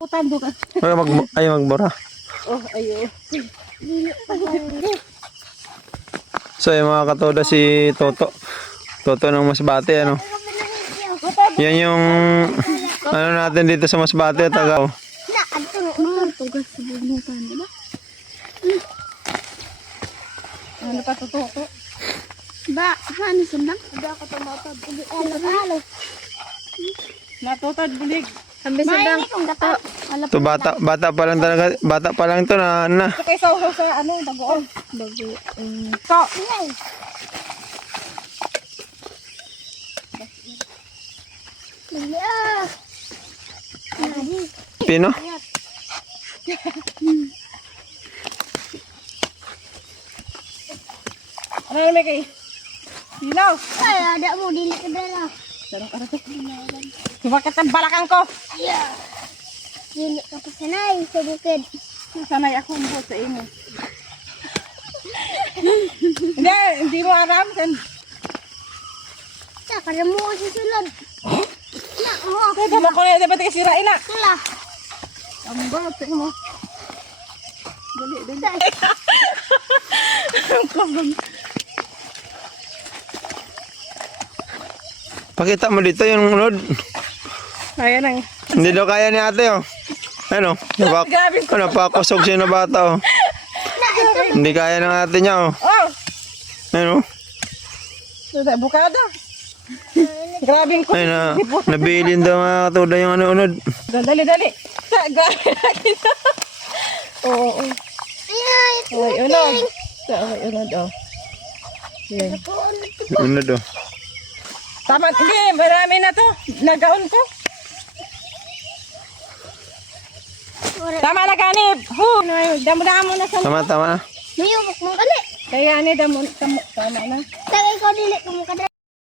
Putando ka. Ay, magbura. Oh, ayo. So, yung mga katoda si Toto. Toto ng Masbate, ano. Yan yung ano natin dito sa Masbate, taga. Tugas sa bunutan, diba? Ano pa tututo? Ba, ano sundang? Ba ako tumatod. Natutod bulig. Sambil sundang. To bata pa lang talaga, bata pa lang to na ano na. Ito kayo sa ano, bagoong. Bagoong. So, Pino? ano naman kayo? Hilaw. Ay, ada mo dili ka dala. Sarang arato. Bakit ang balakang ko? Dili ka pa sanay sa bukid. Sanay ako ang buhat sa imo. Hindi mo aram. Saka mo ko sa sulod. Na, oh, Kaya mo ko na dapat kasirain na. kala. Ang buhat sa imo. Dali. Pakita mo dito yung unod. Ayan ang. Hindi daw kaya ni ate, oh. Ano? Napakusog siya na bata, oh. Hindi kaya ng ate niya, oh. Oh! Ano? Bukada. Grabing ko. Ay, nabilin daw mga katoda yung ano, unod. Dali. Grabe na kita. Oo. Ay, Ay, unod. Ay, unod, oh. Yan. Unod, oh. Tama, hindi, marami na to. Nagaon ko. Tama na ganib. Damo-damo na sa Tama na. mayubok mong kali. kaya ni damo tama na. Tagay ko dili ka mo kadala.